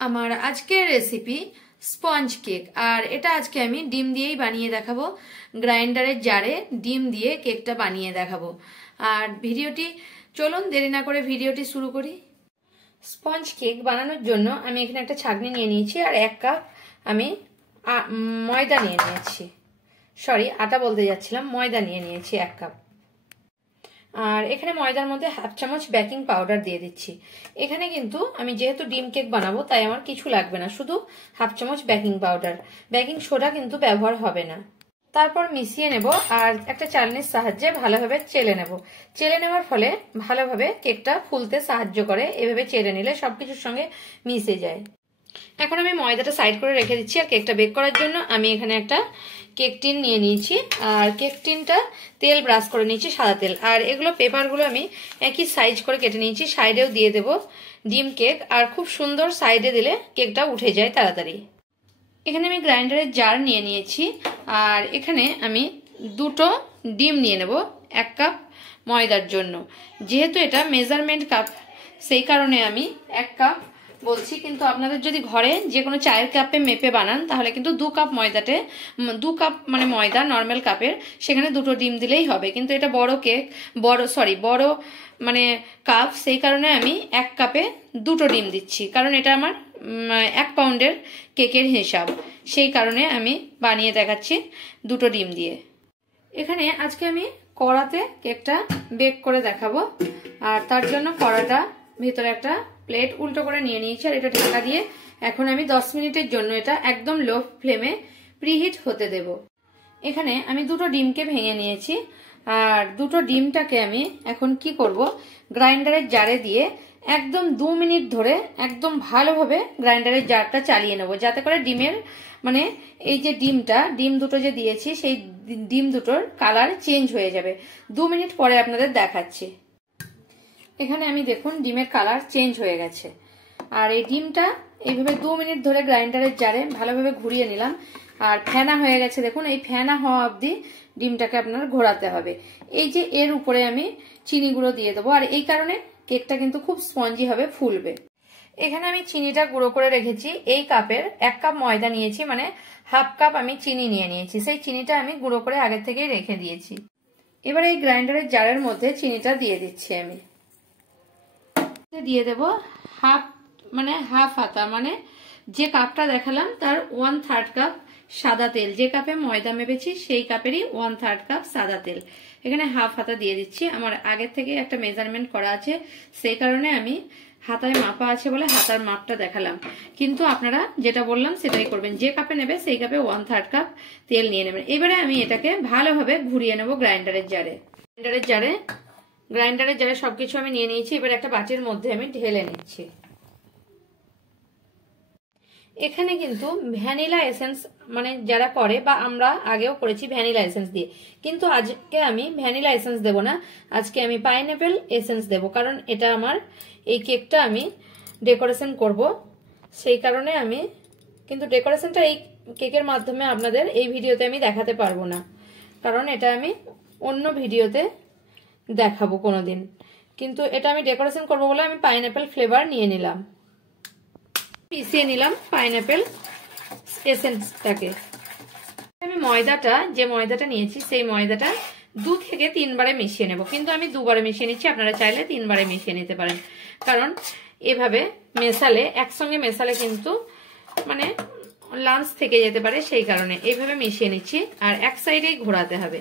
আমার আজকের recipe sponge cake. আর এটা আজকে আমি ডিম দিয়েই বানিয়ে দেখাবো। গ্রাইন্ডারের জারে ডিম দিয়ে কেকটা বানিয়ে দেখাবো। আর ভিডিওটি চলুন দেরি না করে ভিডিওটি শুরু করি। স্পঞ্জ কেক বানানোর জন্য আমি এখানে একটা ছাঁকনি নিয়ে নিয়েছি আর 1 কাপ আমি ময়দা নিয়ে নিয়েছি। আটা বলতে যাচ্ছিলাম, ময়দা নিয়ে নিয়েছি 1 কাপ। আর এখানে ময়দার মধ্যে 1/2 চামচ বেকিং পাউডার দিয়ে দিচ্ছি। এখানে কিন্তু আমি যেহেতু ডিম কেক বানাবো তাই আমার কিছু লাগবে না, শুধু 1/2 চামচ বেকিং পাউডার। বেকিং সোডা কিন্তু ব্যবহার হবে না। তারপর মিশিয়ে নেব আর একটা চালনির সাহায্যে ভালোভাবে চেলে নেব। চেলে নেওয়ার ফলে ভালোভাবে কেকটা ফুলতে সাহায্য করে। এভাবে চেলে নিলে সবকিছুর সঙ্গে মিশে যায়। এখন আমি ময়দাটা সাইড করে রেখে দিচ্ছি। আর কেকটা বেক করার জন্য আমি এখানে একটা কেক টিন নিয়ে নিয়েছি। আর কেক টিনটা তেল ব্রাশ করে নিয়েছি, সাদা তেল। আর এগুলো পেপারগুলো আমি একই সাইজ করে কেটে নিয়েছি। সাইডেও দিয়ে দেব ডিম কেক। আর খুব সুন্দর সাইডে দিলে কেকটা উঠে যায় তাড়াতাড়ি। এখানে আমি গ্রাইন্ডারের জার নিয়ে নিয়েছি। আর এখানে আমি 2টো ডিম নিয়ে নেব 1 কাপ ময়দার জন্য। যেহেতু এটা মেজারমেন্ট কাপ সেই কারণে আমি 1 কাপ বলছি, কিন্তু আপনাদের যদি ঘরে যে কোনো চায়ের কাপে মেপে বানান তাহলে কিন্তু 2 কাপ ময়দাতে 2 কাপ মানে ময়দা নর্মাল কাপের, সেখানে 2টো ডিম দিলেই হবে। কিন্তু এটা বড় কেক, বড় মানে কাপ, সেই কারণে আমি 1 কাপে 2টো ডিম দিচ্ছি। কারণ এটা আমার 1 পাউন্ডের কেকের হিসাব, সেই কারণে আমি বানিয়ে দেখাচ্ছি 2টো ডিম দিয়ে। এখানে আজকে আমি কড়াতে কেকটা বেক করে দেখাবো। আর তার জন্য কড়াটা ভিতরে একটা প্লেট উল্টো করে নিয়ে নিয়েছি। আর এটা ঢাকা দিয়ে এখন আমি 10 মিনিটের জন্য এটা একদম লো ফ্লেমে প্রিহিট হতে দেব। এখানে আমি 2টো ডিমকে ভেঙে নিয়েছি। আর 2টো ডিমটাকে আমি এখন কি করব, গ্রাইন্ডারের জারে দিয়ে একদম 2 মিনিট ধরে একদম ভালোভাবে গ্রাইন্ডারের জারটা চালিয়ে নেব, যাতে করে ডিমের মানে এই যে ডিম দুটো যে দিয়েছি সেই ডিম দুটোর কালার চেঞ্জ হয়ে যাবে। 2 মিনিট পরে আপনাদের দেখাচ্ছি। এখানে আমি দেখুন ডিমের কালার চেঞ্জ হয়ে গেছে। আর এই ডিমটা এইভাবে 2 মিনিট ধরে গ্রাইন্ডারের জারে ভালোভাবে ঘুরিয়ে নিলাম। আর ফেনা হয়ে গেছে দেখুন। এই ফেনা হওয়া অবধি ডিমটাকে আপনার ঘোরাতে হবে। এই যে এর উপরে আমি চিনি গুঁড়ো দিয়ে দেবো। আর এই কারণে কেকটা কিন্তু খুব স্পঞ্জি হবে, ফুলবে। এখানে আমি চিনিটা গুঁড়ো করে রেখেছি। এই কাপের 1 কাপ ময়দা নিয়েছি, মানে 1/2 কাপ আমি চিনি নিয়ে নিয়েছি। সেই চিনিটা আমি গুঁড়ো করে আগে থেকেই রেখে দিয়েছি। এবার এই গ্রাইন্ডারের জারের মধ্যে চিনিটা দিয়ে দিচ্ছি। আমি দিয়ে দেব হাফ হাতা, মানে যে কাপটা দেখালাম তার 1/3 কাপ সাদা তেল। যে কাপে ময়দা মেপেছি সেই কাপেরই 1/3 কাপ সাদা তেল। এখানে হাফ হাতা দিয়ে দিচ্ছি। আমার আগে থেকে একটা মেজারমেন্ট করা আছে, সেই কারণে আমি হাতায় মাপা আছে বলে হাতার মাপটা দেখালাম। কিন্তু আপনারা যেটা বললাম সেটাই করবেন। যে কাপে নেবে সেই কাপে 1/3 কাপ তেল নিয়ে নেবেন। এবারে আমি এটাকে ভালোভাবে ঘুরিয়ে নেব গ্রাইন্ডারের জারে সবকিছু আমি নিয়ে নিয়েছি। এবার একটা বাটির মধ্যে আমি ঢেলে নিচ্ছি। এখানে কিন্তু ভ্যানিলা এসেন্স মানে যারা করে, বা আমরা আগেও করেছি ভ্যানিলা এসেন্স দিয়ে, কিন্তু আজকে আমি ভ্যানিলা এসেন্স দেব না। আজকে আমি পাইনঅ্যাপেল এসেন্স দেব, কারণ এটা আমার এই কেকটা আমি ডেকোরেশন করব, সেই কারণে আমি কিন্তু ডেকোরেশনটা এই কেকের মাধ্যমে আপনাদের এই ভিডিওতে আমি দেখাতে পারবো না, কারণ এটা আমি অন্য ভিডিওতে দেখাবো কোনোদিন। কিন্তু এটা আমি ডেকোরেশন করবো বলে আমি পাইনঅ্যাপেল ফ্লেভার নিয়ে নিলাম, পিষিয়ে নিলাম পাইনঅ্যাপেল এসেন্সটাকে। আমি যে ময়দাটা নিয়েছি সেই ময়দাটা 2 থেকে 3 বারে মিশিয়ে নেব। কিন্তু আমি 2 বারে মিশিয়ে নিচ্ছি, আপনারা চাইলে 3 বারে মিশিয়ে নিতে পারেন। কারণ এভাবে একসঙ্গে মেশালে কিন্তু মানে লাঞ্চ থেকে যেতে পারে, সেই কারণে এইভাবে মিশিয়ে নিচ্ছি। আর এক সাইডেই ঘোরাতে হবে।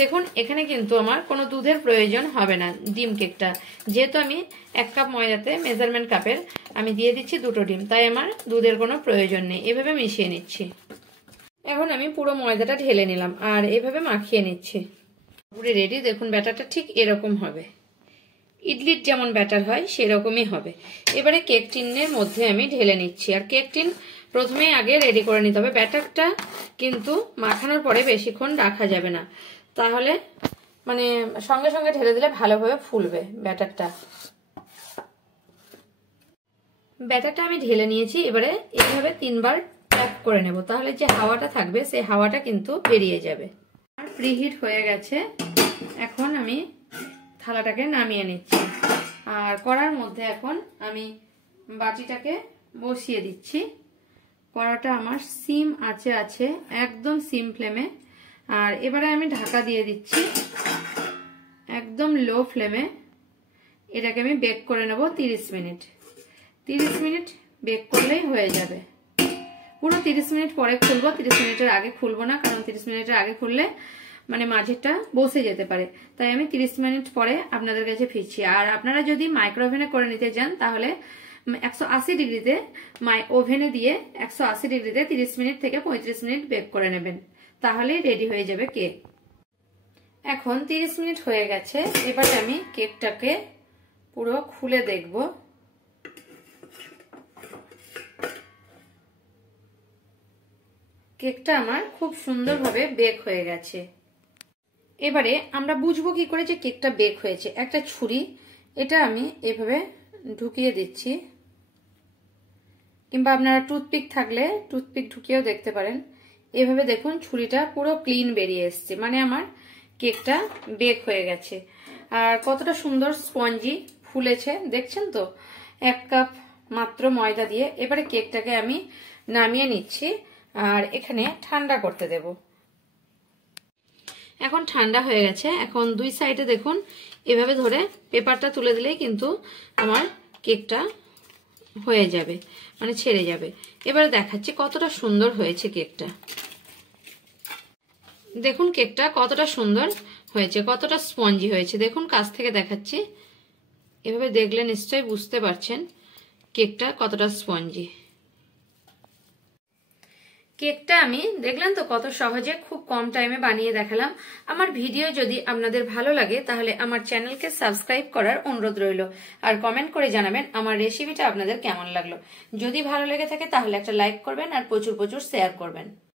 দেখুন এখানে কিন্তু আমার কোনো দুধের প্রয়োজন হবে না ডিম কেকটা, যেহেতু আমি 1 কাপ ময়দাতে মেজারমেন্ট কাপের আমি দিয়ে দিচ্ছি 2টো ডিম, তাই আমার দুধের কোনো প্রয়োজন নেই। এভাবে মিশিয়ে নিচ্ছি। এখন আমি পুরো ময়দাটা ঢেলে নিলাম আর এভাবে মাখিয়ে নিচ্ছি। পুরো রেডি। দেখুন ব্যাটারটা ঠিক এরকম হবে, ইডলির যেমন ব্যাটার হয় সেরকমই হবে। এবারে কেক টিনের মধ্যে আমি ঢেলে নিচ্ছি। আর কেক টিন প্রথমেই আগে রেডি করে নিতে হবে। ব্যাটারটা কিন্তু মাখানোর পরে বেশিক্ষণ রাখা যাবে না, তাহলে মানে সঙ্গে সঙ্গে ঢেলে দিলে ভালোভাবে ফুলবে ব্যাটারটা। আমি ঢেলে নিয়েছি। এবারে এইভাবে 3 বার ট্যাপ করে নেব, তাহলে যে হাওয়াটা থাকবে সেই হাওয়াটা কিন্তু বেরিয়ে যাবে। আর প্রিহিট হয়ে গেছে। এখন আমি থালাটাকে নামিয়ে নিচ্ছি। আর কড়ার মধ্যে এখন আমি বাটিটাকে বসিয়ে দিচ্ছি। কড়াটা আমার সিম আঁচে আছে, একদম সিম ফ্লেমে। আর এবারে আমি ঢাকা দিয়ে দিচ্ছি একদম লো ফ্লেমে। এটাকে আমি বেক করে নেব 30 মিনিট। 30 মিনিট বেক করলেই হয়ে যাবে। পুরো 30 মিনিট পরে খুলবো, 30 মিনিটের আগে খুলবো না, কারণ 30 মিনিটের আগে খুললে মানে মাঝেরটা বসে যেতে পারে। তাই আমি 30 মিনিট পরে আপনাদের কাছে ফিরছি। আর আপনারা যদি মাইক্রো ওভেনে করে নিতে চান তাহলে 180 ডিগ্রিতে ওভেনে দিয়ে 180 ডিগ্রিতে 30 মিনিট থেকে 35 মিনিট বেক করে নেবেন, তাহলেই রেডি হয়ে যাবে কেক। এখন 30 মিনিট হয়ে গেছে। এবারে আমি কেকটাকে পুরো খুলে দেখব। কেকটা আমার খুব সুন্দরভাবে বেক হয়ে গেছে। এবারে আমরা বুঝবো কি করে যে কেকটা বেক হয়েছে। একটা ছুরি, এটা আমি এভাবে ঢুকিয়ে দিচ্ছি, কিংবা আপনারা টুথপিক থাকলে টুথপিক ঢুকিয়েও দেখতে পারেন। এভাবে দেখুন ছুরিটা পুরো ক্লিন বেরিয়ে এসছে, মানে আমার কেকটা বেক হয়ে গেছে। আর কতটা সুন্দর স্পঞ্জি ফুলেছে দেখছেন তো, 1 কাপ মাত্র ময়দা দিয়ে। এবারে কেকটাকে আমি নামিয়ে নিচ্ছি আর এখানে ঠান্ডা করতে দেব। এখন ঠান্ডা হয়ে গেছে। এখন দুই সাইডে দেখুন এভাবে ধরে পেপারটা তুলে দিলেই কিন্তু আমার কেকটা হয়ে যাবে, মানে ছেড়ে যাবে। এবারে দেখাচ্ছি কতটা সুন্দর হয়েছে কেকটা। দেখুন কেকটা কতটা সুন্দর হয়েছে, কতটা স্পঞ্জি হয়েছে। দেখুন কাছ থেকে দেখাচ্ছি, এভাবে দেখলে নিশ্চয়ই বুঝতে পারছেন কেকটা কতটা স্পঞ্জি। কেকটা আমি দেখলেন তো কত সহজে খুব কম টাইমে বানিয়ে দেখালাম। আমার ভিডিও যদি আপনাদের ভালো লাগে তাহলে আমার চ্যানেলকে সাবস্ক্রাইব করার অনুরোধ রইল। আর কমেন্ট করে জানাবেন আমার রেসিপিটা আপনাদের কেমন লাগলো। যদি ভালো লেগে থাকে তাহলে একটা লাইক করবেন আর প্রচুর প্রচুর শেয়ার করবেন।